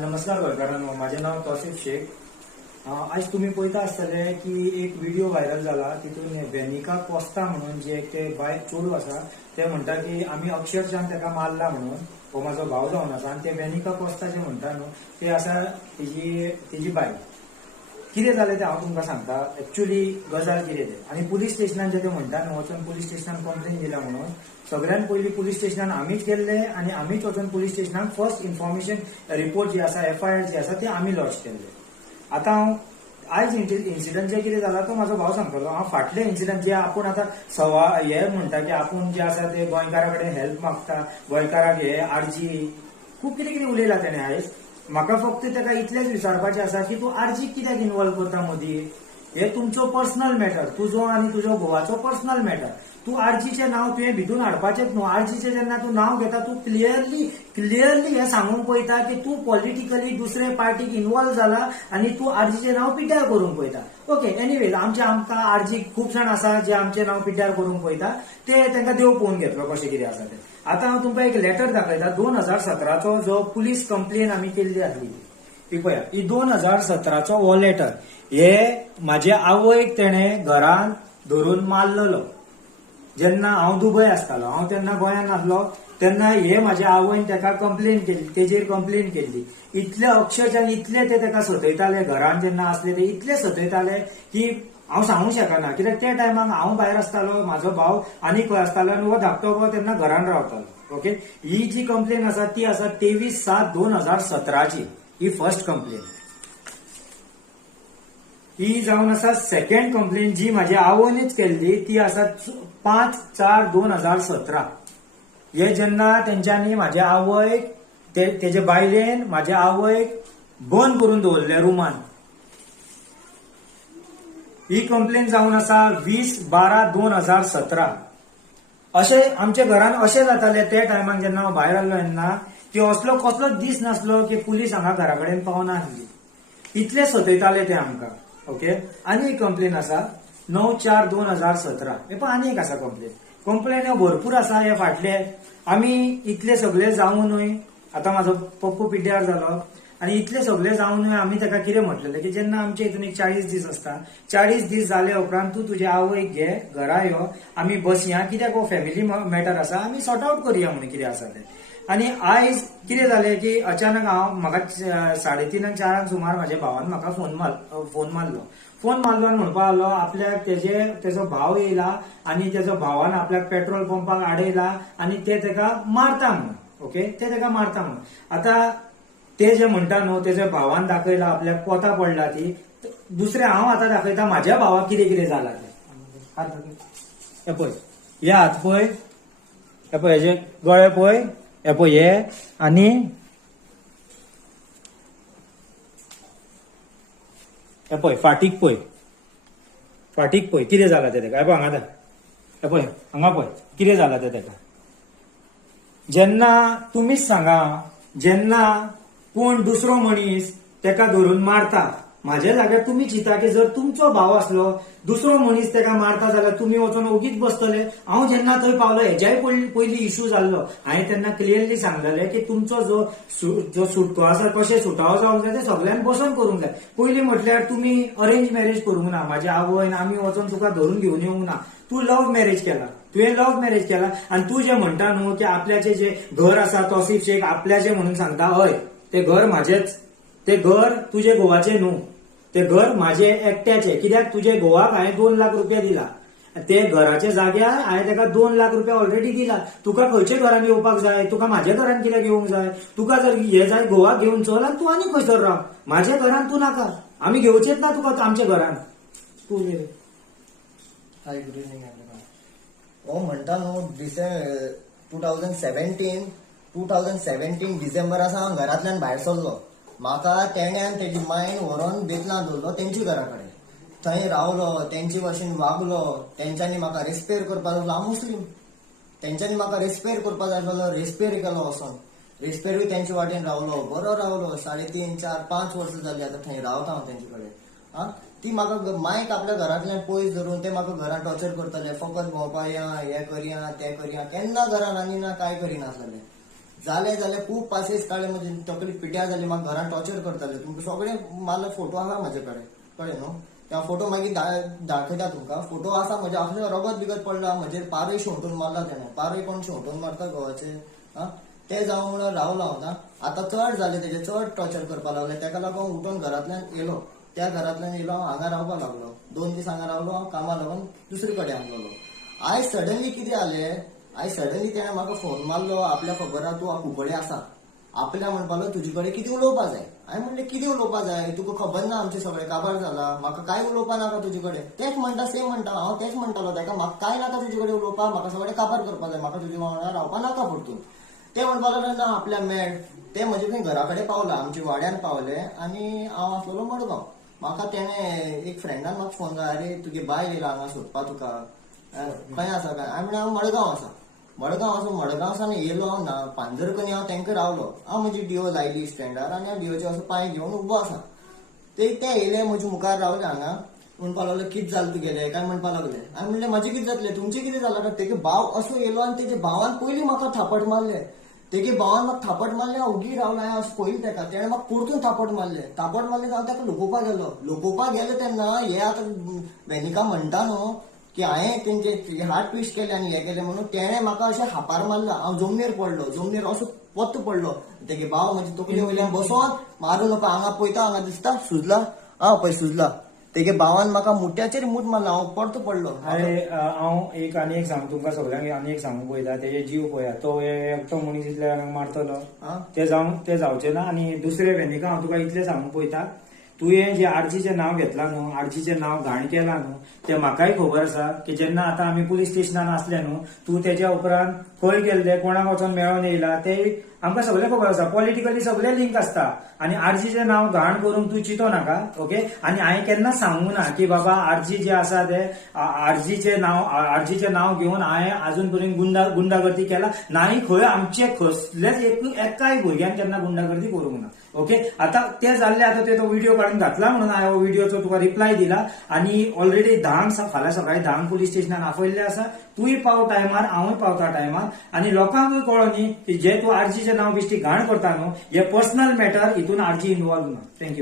नमस्कार गोंयकारांनो, माझे नाव तौसिफ शेख. आज तुम्ही पळयता आसतले की एक व्हिडिओ व्हायरल जाला. तितून वेनिका कोस्ता म्हणून जे ते बाय चेडूं आसा ते म्हणटा की आम्ही अक्षरशः ताका मारला म्हणून. हो माझो भाव जावन आसा आणि ते वेनिका कोस्ता जे म्हणटा न्हू ते आसा तिजी बाय. कितें जालें तें हांव तुमकां सांगता. एक्चुअली गजाल कितें तें आनी पुलीस स्टेशनान जे ते म्हणटा न्हू वचून पुलीस स्टेशनान कंप्लेन दिला म्हणून. सगळ्यात पयलीं पुलीस स्टेशनान आमीच गेल्ले आणि आमीच वचून पुलीस स्टेशनान फर्स्ट इन्फॉर्मेशन रिपोर्ट जी आसा FIR जी आसा ती आमी लॉन्च केल्ले. आता हांव आयज इन्सिडंट जे कितें जाला तो म्हाजो भाव सांगतलो. हांव फाटले इन्सिडंट जे आपूण आतां हे म्हणटा की आपूण जे आसा ते गोंयकारा कडेन हेल्प मागता, गोंयकाराक हे आरजी खूब कितें कितें उलयला तेणें आयज. म्हाका फक्त ताका इतलेंच विचारपाचें आसा की तूं आरजी कित्याक इन्वॉल्व करता मदीं. हे तुमचो पर्सनल मॅटर, तुजो आनी तुज्या घोवाचो पर्सनल मॅटर. तू आरजीचें नांव तुवें भितून हाडपाचेंच न्हू. आरजीचें जेन्ना तूं नांव घेता तूं क्लियरली हे सांगूंक पळयता की तूं पॉलिटिकली दुसरे पार्टीक इन्वॉल्व जाला आणि तूं आरजीचें नांव पिड्ड्यार करूंक पळयता. ओके, एनीवेज आमकां आरजी खूब जाण आसा जे आमचें नांव पिड्ड्यार करूंक पळयता. ते तांकां देव पळोवन घेतलो कशें कितें आसा तें. आतां हांव तुमकां एक लेटर दाखयता. 2017चो जो पुलीस कंप्लेन आमी केल्ली आसली ही पळया. ही 2017चो हो लेटर. हे म्हाज्या आवयक तेणें घरान धरून मारलेलो. जेन्ना हांव दुबय आसतालो, हांव तेन्ना गोंयांत आसलो तेन्ना हे म्हाज्या आवयन ताका कंप्लेन केली, तेजेर कंप्लेन केल्ली. इतले अक्षरशः इतले ते ताका सतयताले घरान जेन्ना आसले ते इतले सतयताले की हांव सांगूंक शकना. कित्याक त्या टायमाक हांव भायर आसतालो, म्हाजो भाव आनी खंय आसतालो आनी हो धाकटो भाव तेन्ना घरान रावतालो. ओके, ही जी कंप्लेन आसा ती आसा 23/7/2017ची. ही फर्स्ट कंप्लेन. ही जावन आसा सेकंड कंप्लेन जी म्हाज्या आवयनीच केल्ली. ती आसा 5/4/2017. हे जेन्ना तेंच्यांनी म्हाज्या आवयक तेजे बायलेन म्हाज्या आवयक बंद करून दवरले रुमान. ही कंप्लेन जावन आसा 20/12/2017. अशें आमच्या घरान अशें जातालें त्या टायमाक जेन्ना हांव भायर आसलो तेन्ना की असलो कसलोच दीस नासलो की पुलीस हांगा घरा कडेन पावना आसली. इतले सतयताले ते आमकां. ओके, आनी एक कंप्लेन आसा 9/4/2017. हे पळय आनी एक आसा कंप्लेन ह्यो भरपूर आसा. हे फाटले आमी इतले सगळे जावनूय आतां म्हाजो पप्पू पिड्ड्यार जालो आनी इतले सगळे जावनूय आमी ताका कितें म्हटलेलें की जेन्ना आमचे हितून एक 40 दीस आसता, 40 दीस जाले उपरांत तूं तुज्या आवयक घे घरा यो, आमी बसया. कित्याक हो फॅमिली मॅटर आसा, आमी सॉर्ट आउट करया म्हणून कितें आसा तें. आनी आयज कितें जालें की अचानक म्हाका 3:30-4 सुमार म्हाज्या भावान म्हाका फोन मारलो आनी म्हणपा लागलो आपल्याक तेजो भाव येयला आनी तेजो भावान आपल्याक पेट्रोल पंपाक आडयला आनी ते ताका मारता म्हणून. ओके, ते ताका मारता म्हणून. आतां ते जे म्हणटा न्हू तेज्या भावान दाखयला आपल्याक पोता पडला ती. दुसरे हांव आतां दाखयता म्हाज्या भावाक कितें कितें जालां तें. हे पळय, हे हात पळय, हे पळय, हेजे गळे पळय, हे पळय हे, आनी हे पळय फाटीक पळय कितें जालां तें ताका. हे पळय हांगा हे पळय हांगा पळय कितें जालां तें ताका. जेन्ना तुमीच सांगा, जेन्ना कोण दुसरो मनीस ताका धरून मारता, म्हाज्या जाग्यार तुमी चिंता की जर तुमचो भाव आसलो, दुसरो मनीस ताका मारता जाल्यार तुमी वचून ओगीच बसतले. हांव जेन्ना थंय पावलो, हेज्याय पयलीं इश्यू जाल्लो, हांवें तेन्ना क्लियरली सांगलेलें की तुमचो जो सुटको आसा कशें सुटावो जावंक जाय ते सगळ्यांनी बसून करूंक जाय. पयलीं म्हटल्यार तुमी अरेंज मॅरेज करूंक ना. म्हाज्या आवयन आमी वचून तुका धरून घेवन येवंक ना. तूं लव्ह मॅरेज केला, तुवें लव्ह मॅरेज केला आनी तूं जे म्हणटा न्हू की आपल्याचें जे घर आसा तौसिफ शेख आपल्याचें म्हणून सांगता. हय, ते घर म्हाजेच. ते घर तुजे घोवाचें न्हू, ते घर म्हाजे एकट्याचे. कित्याक तुजे घोवाक हांवें 2 लाख रुपया दिला. ते घराच्या जाग्यार हांवें ताका 2 लाख रुपया ऑलरेडी दिला. तुका खंयच्या घरान येवपाक जाय, तुका म्हाज्या घरान कित्याक येवंक जाय. तुका जर हे जाय घोवाक घेवन चल आनी तूं आनी खंयसर राव. म्हाज्या घरान तूं नाका, आमी घेवचेच ना तुका आमच्या घरान. तूं हाय, गुड इवनिंग एवरीवन. हो म्हणटा न्हू 2017 डिसेंबर आसा हांव घरांतल्यान भायर सरलो. म्हाका तेण्यान तेजी मायन व्हरोन बेतलां दवरलो तेंची घरा कडेन. थंय रावलो, तेंचे भाशेन वागलो. तेंच्यांनी म्हाका रेस्पेर करपाक लागलो. हांव मुस्लीम, तेंच्यांनी म्हाका रेस्पेर करपाक जाय जालो, रेस्पेर केलो वचोन. रेस्पेरूय तेंचे वाटेन रावलो, बरो रावलो. 3.5, 4, 5 वर्सां जालीं आतां थंय रावता हांव तेंचे कडेन. ती म्हाका मायक आपल्या घरांतल्यान पयस धरून ते म्हाका घरांत टॉर्चर करताले. फकत भोंवपा या, हें करया, तें करया. केन्ना घरान आनी ना काय करिनासले. जाले खूप पासेस काडले म्हणजे तकली पिट्या जाली म्हाका घरात टॉर्चर करताले तुमकां सगळे मला फोटो आहा म्हाजे कडेन कळ्ळें न्हू त्या फोटो मागीर दाखयता तुमकां फोटो आसा म्हणजे अशें रगत बिगत पडला म्हणजे पारोय शेवटून मारला तेणें पारोय कोण शेवटून मारता गोवाचे हा ते जावं म्हणून रावलो हांव ना आतां चड जाले तेजे चड टॉर्चर करपा लागले तेका लागून उठून घरांतल्यान येयलो त्या घरांतल्यान येयलो हांव हांगा रावपा लागलो 2 दीस हांगा रावलो हांव कामा लागून दुसरे कडेन आसलो आयज सडनली कितें जालें आयज सडनली तेणें म्हाका फोन मारलो आपल्या खबर आहा तूं कुंकळे आसा आपल्या म्हणपालो तुजे कडेन कितें उलोवपा जाय हांवें म्हणलें कितें उलोवपा जाय तुका खबर ना आमचें सगळें काबार जाला म्हाका कांय उलोवपा नाका तुजे कडेन तेच म्हणटा सेम म्हणटा हांव तेच म्हणटालो तेका म्हाका कांय नाका तुजे कडेन उलोवपा म्हाका सगळें काबार करपा जाय म्हाका तुजे वांगडा रावपा नाका परतून ते म्हणपा लागले ना आपल्या मेळ ते म्हजे खंय घरा कडेन पावला आमच्या वाड्यान पावले आनी हांव आसलोलो मडगांव म्हाका तेणें एक फ्रेंडान म्हाका फोन केलो आरे तुगे बाय येयला हांगा सोदपा तुका खंय आसा काय हांवें म्हणलें हांव मडगांव आसा मडगांवसान येयलो हांव ना पांजरकनी हांव तांकां रावलो हांव म्हजी डिओ लायली स्टँडार आनी हांव डिओचे असो पांय घेवन उबो आसा ते येयले म्हजे मुखार रावले हांगा म्हणपा लागले कितें जालें तुगेलें काय म्हणपा लागले हांवें म्हणलें म्हजें कितें जातलें तुमचें कितें जालां काय तेगे भाव असो येयलो आनी तेजे भावान पयलीं म्हाका थापट मारले तेगे भावान म्हाका थापट मारले हांव उगी रावलो हांवें असो पळयलें तेका तेणें म्हाका परतून थापट मारले हांव तेका लोकोवपाक गेलो तेन्ना हे आतां वेनिका म्हणटा न्हू की हांवें तेंचे हार्ट ट्विस्ट केले आनी हें केलें म्हणून तेणें म्हाका अशें हापार मारला हांव जमनीर पडलो जमनीर असो पत्त पडलो तेगे भाव म्हणजे तकले वयल्यान बसोन मारूं नका हांगा पळयता हांगा दिसता सुजला पळय सुजला तेगे भावान म्हाका मुट्याचेर मूठ मारला हांव परतो पडलो अरे हांव आनी एक सांग तुमकां सगळ्यांक आनी एक सांगूंक पळयता तेजे जीव पळया तो एकटो मनीस इतल्या मारतलो ते जावचें ना आनी दुसरे वेनिका हांव तुका इतलें सांगूंक पळयता तुवें जे आरजीचें नांव घेतलां न्हू आरजीचें नांव घाण केलां न्हू तें म्हाकाय खबर आसा की जेन्ना आतां आमी पुलीस स्टेशनान आसले न्हू तूं तेच्या उपरांत खंय गेल्ले कोणाक वचोन मेळोन येयला ते आमकां सगळें खबर आसा पॉलिटिकली सगळे लिंक आसता आनी आरजीचें नांव घाण करून तूं चिंतो नाका ओके आनी हांवें केन्नाच सांगूंक ना की बाबा आरजी जे आसा ते आरजीचें नांव घेवन हांवें आजून पर्यंत गुंडागर्दी केला नाही खंय आमचे कसलेच एकाय भुरग्यान केन्ना गुंडागर्दी करूंक ना ओके आता ते जाल्ले आता ते तो व्हिडिओ काढून घातला म्हणून हांवें हो व्हिडिओचो तुका रिप्लाय दिला आणि ऑलरेडी फाल्यां सकाळी 10 पुलीस स्टेशनान आफयल्ले आसा तूंय पाव टायमार हांवूय पावता टायमार आणि लोकांकूय कळो न्ही की जे तूं आरजीचें नांव बिश्टी घाण करता न्हू हे पर्सनल मॅटर हितून आरजी इन्वॉल्व ना थँक्यू